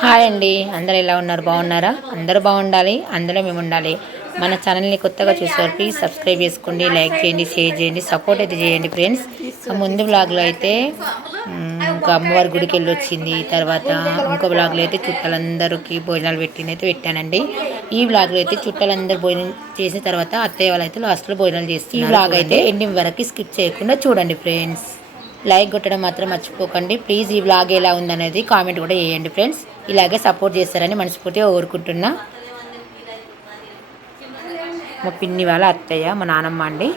Hi అండి, అందరు ఎలా ఉన్నారు? బాగున్నారా? అందరూ బాగుండాలి, అందులో మేము ఉండాలి. మన ఛానల్ని కొత్తగా చూసారు, ప్లీజ్ సబ్స్క్రైబ్ చేసుకోండి, లైక్ చేయండి, షేర్ చేయండి, సపోర్ట్ అయితే చేయండి ఫ్రెండ్స్. ముందు బ్లాగ్లో అయితే ఇంకా అమ్మవారి గుడికి వెళ్ళి వచ్చింది. తర్వాత ఇంకో బ్లాగ్లో అయితే చుట్టాలందరికీ భోజనాలు పెట్టానండి. ఈ బ్లాగ్లో అయితే చుట్టాలందరూ భోజనం చేసిన తర్వాత అత్తయ్య వాళ్ళు అయితే లాస్ట్లో భోజనాలు చేస్తారు. ఈ బ్లాగ్ అయితే ఎండింగ్ వరకు స్కిప్ చేయకుండా చూడండి ఫ్రెండ్స్. లైక్ కొట్టడం మాత్రం మర్చిపోకండి ప్లీజ్. ఈ వ్లాగ్ ఎలా ఉందనేది కామెంట్ కూడా చేయండి ఫ్రెండ్స్. ఇలాగే సపోర్ట్ చేస్తారని మనస్ఫూర్తిగా కోరుకుంటున్నా. మా పిన్ని వాళ్ళ అత్తయ్య, మా నానమ్మ అండి.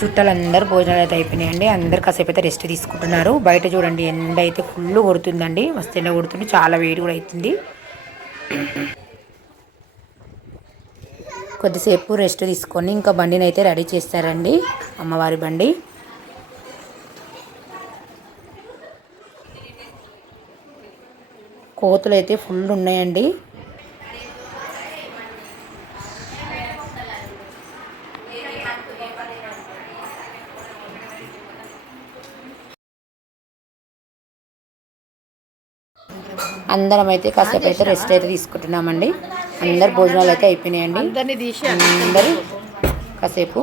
చుట్టాలందరూ భోజనాలు అయితే అయిపోయినాయండి. అందరు కాసేపు అయితే రెస్ట్ తీసుకుంటున్నారు. బయట చూడండి, ఎండ అయితే ఫుల్ కొడుతుందండి. మస్తు ఎండ కొడుతుంది, చాలా వేడి కూడా అవుతుంది. కొద్దిసేపు రెస్ట్ తీసుకొని ఇంకా బండిని అయితే రెడీ చేస్తారండి, అమ్మవారి బండి. కోతులు అయితే ఫుల్ ఉన్నాయండి. అందరం అయితే కాసేపు అయితే రెస్ట్ అయితే తీసుకుంటున్నామండి. అందరు భోజనాలు అయితే అయిపోయినాయండి. అందరూ కాసేపు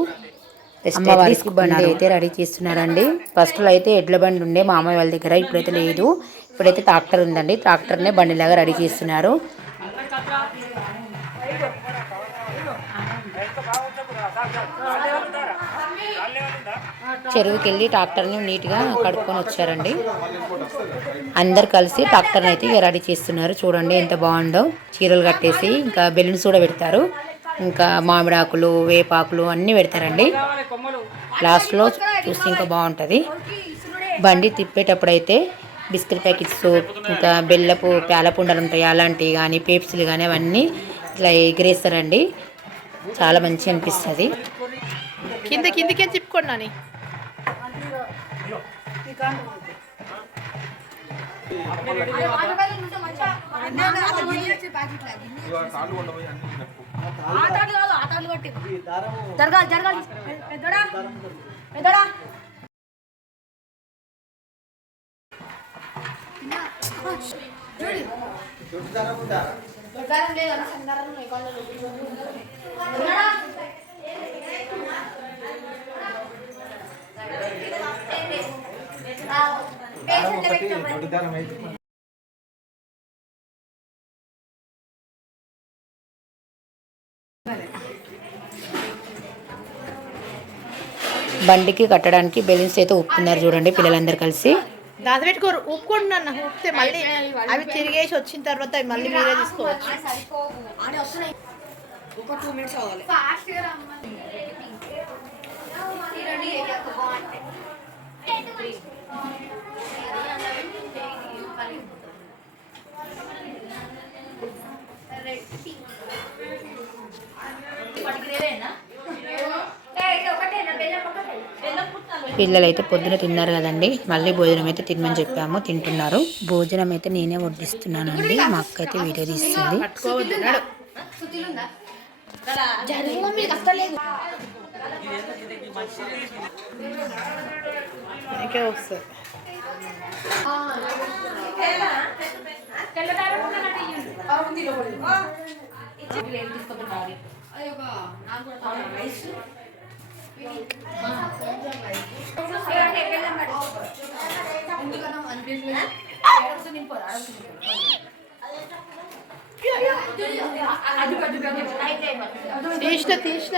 అమ్మవారికి బండి అయితే రెడీ చేస్తున్నారండి. ఫస్ట్లో అయితే ఎడ్ల బండి ఉండే మా అమ్మాయి వాళ్ళ దగ్గర, ఇప్పుడైతే లేదు. ఇప్పుడైతే ట్రాక్టర్ ఉందండి, ట్రాక్టర్నే బండిలాగా రెడీ చేస్తున్నారు. చెరువుకి వెళ్ళి ట్రాక్టర్ని నీట్గా కడుక్కొని వచ్చారండి. అందరు కలిసి ట్రాక్టర్ని అయితే రెడీ చేస్తున్నారు. చూడండి ఎంత బాగుందో. చీరలు కట్టేసి ఇంకా బెలూన్స్ కూడా పెడతారు. ఇంకా మామిడాకులు, వేపాకులు అన్నీ పెడతారండి. లాస్ట్లో చూస్తే ఇంకా బాగుంటుంది. బండి తిప్పేటప్పుడు అయితే బిస్కెట్ ప్యాకెట్స్, ఇంకా బెల్లపు పేలపుండలు ఉంటాయి, అలాంటివి కానీ పేప్స్లు కానీ అవన్నీ ఇట్లా ఎగిరేస్తారండి. చాలా మంచిగా అనిపిస్తుంది. కిందకే తిప్పుకోండి. బండికి కట్టడానికి బెలూన్స్ అయితే ఊపుతున్నారు చూడండి, పిల్లలందరూ కలిసి. దాచిపెట్టుకోరు, ఊపుకుంటున్నా. ఊపితే మళ్ళీ అవి తిరిగేసి వచ్చిన తర్వాత మళ్ళీ మీరే తీసుకోవచ్చు. పిల్లలు అయితే పొద్దున తిన్నారు కదండి, మళ్ళీ భోజనం అయితే తినమని చెప్పాము, తింటున్నారు. భోజనం అయితే నేనే వడ్డిస్తున్నానండి. మా అక్క అయితే వీడియో తీస్తుంది. తీసిన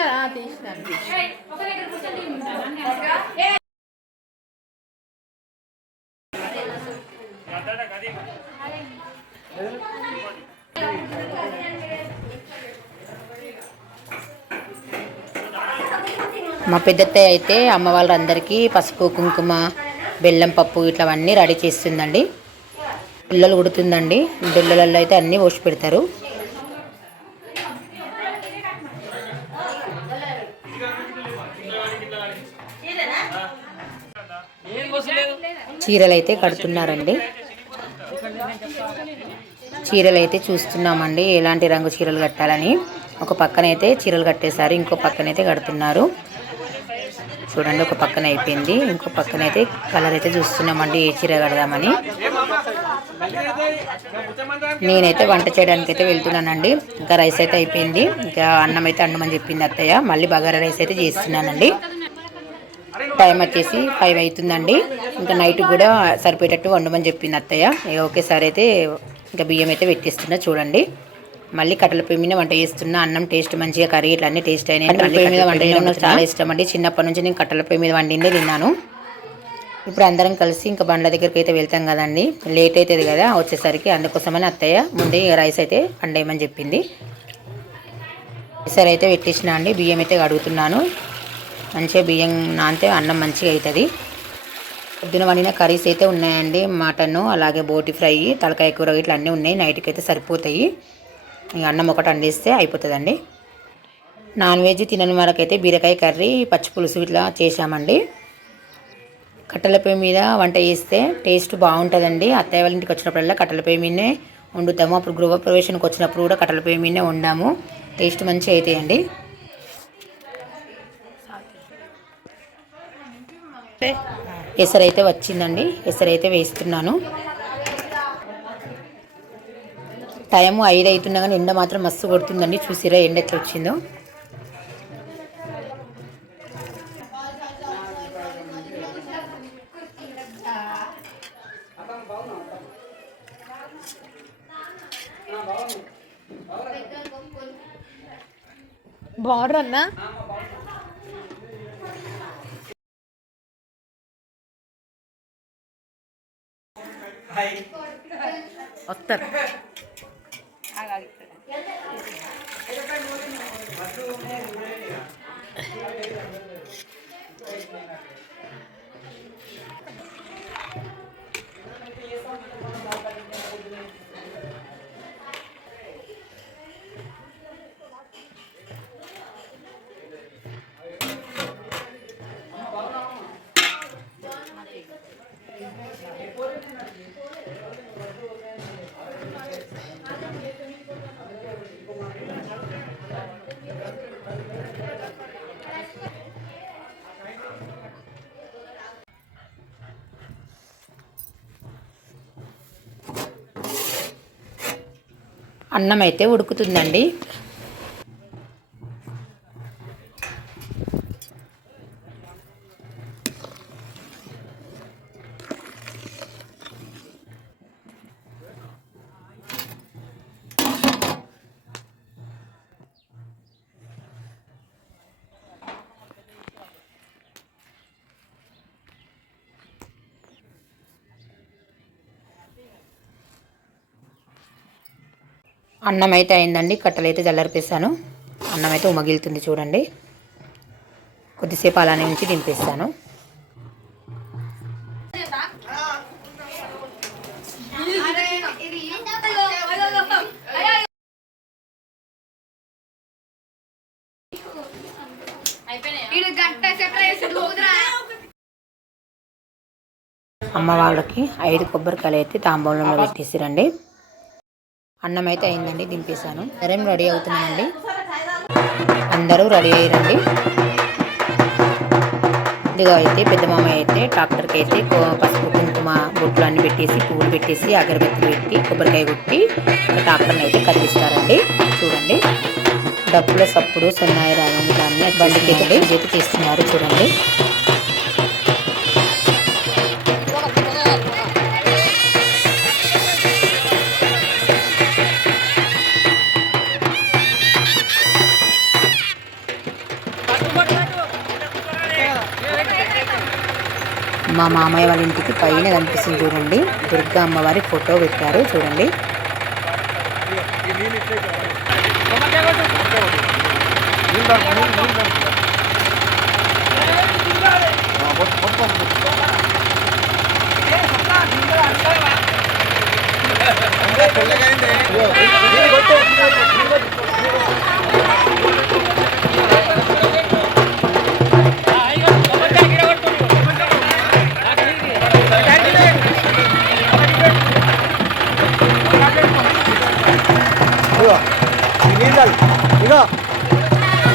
మా పెద్దత్తయ్య అయితే అమ్మ వాళ్ళందరికీ పసుపు, కుంకుమ, బెల్లం, పప్పు ఇట్లవన్నీ రెడీ చేస్తుందండి. పిల్లలు ఉడుతుందండి, బిల్లలలో అయితే అన్నీ పోసి పెడతారు. చీరలు అయితే కడుతున్నారండి. చీరలు అయితే చూస్తున్నామండి, ఎలాంటి రంగు చీరలు కట్టాలని. ఒక పక్కనైతే చీరలు కట్టేశారు, ఇంకో పక్కనైతే కడుతున్నారు. చూడండి, ఒక పక్కన అయిపోయింది, ఇంకో పక్కనైతే కలర్ అయితే చూస్తున్నామండి, ఏ చీర కడదామని. నేనైతే వంట చేయడానికి అయితే వెళ్తున్నానండి. ఇంకా రైస్ అయితే అయిపోయింది, ఇంకా అన్నం అయితే అండమని చెప్పింది అత్తయ్య. మళ్ళీ బగారా రైస్ అయితే చేస్తున్నానండి. టైం వచ్చేసి 5 అవుతుందండి. ఇంకా నైట్ కూడా సరిపోయేటట్టు వండమని చెప్పింది అత్తయ్య. ఇక ఒకేసారి అయితే ఇంకా బియ్యం అయితే పెట్టేస్తున్నా. చూడండి, మళ్ళీ కట్టెల పొయ్యి మీద వంట చేస్తున్నా. అన్నం టేస్ట్ మంచిగా, కర్రీ ఇట్లా అన్ని టేస్ట్ అయినాయి. కట్టెల పొయ్యి మీద వంట చేయడం నాకు చాలా ఇష్టం అండి. చిన్నప్పటి నుంచి నేను కట్టెల పొయ్యి మీద వండిందే తిన్నాను. ఇప్పుడు అందరం కలిసి ఇంకా బండ్ల దగ్గరికి అయితే వెళ్తాం కదండి, లేట్ అవుతుంది కదా వచ్చేసరికి. అందుకోసమని అత్తయ్య ముందే రైస్ అయితే వండేయమని చెప్పింది. సరే అయితే పెట్టేసిన అండి. బియ్యం అయితే కడుగుతున్నాను. మంచిగా బియ్యం నానితే అన్నం మంచిగా అవుతుంది. పొద్దున వండిన కర్రీస్ అయితే ఉన్నాయండి, మటన్, అలాగే బోటి ఫ్రై, తలకాయ కూర ఇట్లా అన్నీ ఉన్నాయి. నైట్కి అయితే సరిపోతాయి. ఇంకా అన్నం ఒకటి వండిస్తే అయిపోతుందండి. నాన్ వెజ్ తినని వరకైతే బీరకాయ కర్రీ, పచ్చి పులుసు ఇట్లా చేసామండి. కట్టెల పొయ్యి మీద వంట చేస్తే టేస్ట్ బాగుంటుందండి. అత్తయ్య వాళ్ళ ఇంటికి వచ్చినప్పుడల్లా కట్టెల పొయ్యి మీదనే వండుతాము. అప్పుడు గృహప్రవేశానికి వచ్చినప్పుడు కూడా కట్టెల పొయ్యి మీదనే వండాము. టేస్ట్ మంచిగా అవుతాయండి. ఎసరైతే వచ్చిందండి, ఎసరైతే వేస్తున్నాను. టైము 5 అవుతున్నా కానీ ఎండ మాత్రం మస్తు కొడుతుందండి. చూసిరా ఎండ ఎట్లా వచ్చిందో. బాగున్నా వస్తారు. అన్నం అయితే ఉడుకుతుందండి. అన్నం అయితే అయిందండి. కట్టెలు అయితే జల్లరిపేసాను. అన్నం అయితే ఉమగిలుతుంది చూడండి. కొద్దిసేపు అలానే ఉంచి దింపేస్తాను. అమ్మ వాళ్ళకి 5 కొబ్బరికాయలు అయితే తాంబూలంలో పెట్టేసిరండి. అన్నం అయితే అయిందండి, దింపేశాను. సరే రెడీ అవుతున్నానండి. అందరూ రెడీ అయ్యారండి. ఇదిగో అయితే పెద్ద మామయ్య అయితే ట్రాక్టర్కి అయితే పసుపు కుంకుమ బొట్లు అన్ని పెట్టేసి, పువ్వులు పెట్టేసి, అగరబత్తులు పెట్టి, కొబ్బరికాయ కొట్టి ట్రాక్టర్ని అయితే కదిలిస్తారండి. చూడండి, డప్పుల సప్పుడు, సన్నాయి రాగం దాన్ని బండికి అయితే చేస్తున్నారు చూడండి. మా మామయ్య వాళ్ళ ఇంటికి పైన కనిపిస్తుంది చూడండి, దుర్గా అమ్మవారి ఫోటో పెట్టారు చూడండి. ఇగో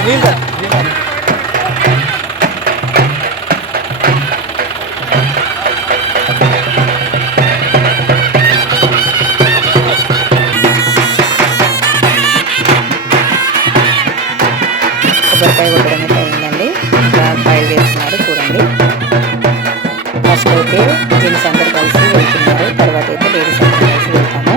నీళ్ళు కొబ్బరికాయ కొట్టడం అయితే అయిందండి. ఇంకా బయలుదేరుతున్నారు చూడండి. ఫస్ట్ అయితే జెంట్స్ అందరు కలిసి వెళ్తున్నారు, తర్వాత అయితే లేడీస్ అందరూ కలిసి వెళ్తాము.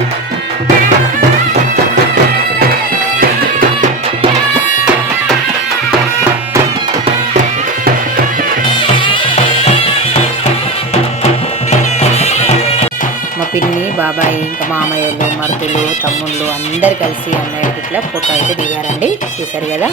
మా పిన్ని, బాబాయ్, ఇంకా మామయ్యలు, మరుదులు, తమ్ముళ్ళు అందరు కలిసి అన్నయ్య ఇట్లా ఫోటో అయితే దిగారండి. చూసారు కదా.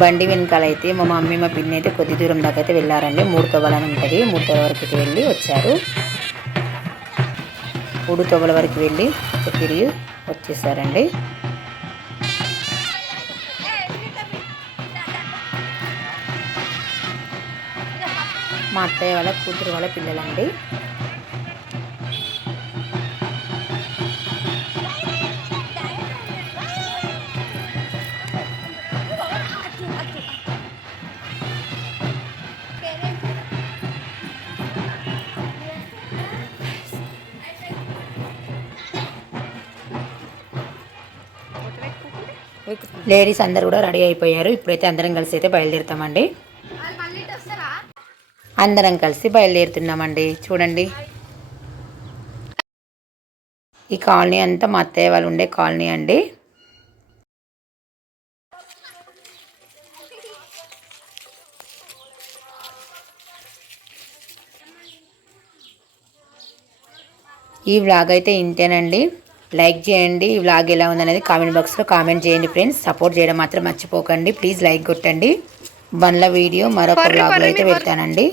బండి వెనకాలైతే మా మమ్మీ, మా పిన్ని అయితే కొద్ది దూరం దాకా అయితే వెళ్ళారండి. 3 తొగలని ఉంటుంది, 3 తొగల వరకు అయితే వెళ్ళి వచ్చారు. 3 తొగల వరకు వెళ్ళి తిరిగి వచ్చేసారండి. మా అత్తయ్య వాళ్ళ కూతురు వాళ్ళ పిల్లలండి. లేడీస్ అందరు కూడా రెడీ అయిపోయారు. ఇప్పుడైతే అందరం కలిసి అయితే బయలుదేరుతామండి. అందరం కలిసి బయలుదేరుతున్నామండి. చూడండి, ఈ కాలనీ అంతా మా అత్తయ్య వాళ్ళు ఉండే కాలనీ అండి. ఈ వ్లాగ్ అయితే ఇంతేనండి. లైక్ చేయండి. ఈ వ్లాగ్ ఎలా ఉందనేది కామెంట్ బాక్స్లో కామెంట్ చేయండి ఫ్రెండ్స్. సపోర్ట్ చేయడం మాత్రం మర్చిపోకండి. ప్లీజ్ లైక్ కొట్టండి. బండ్ల వీడియో మరొక వ్లాగ్లో అయితే పెడతానండి.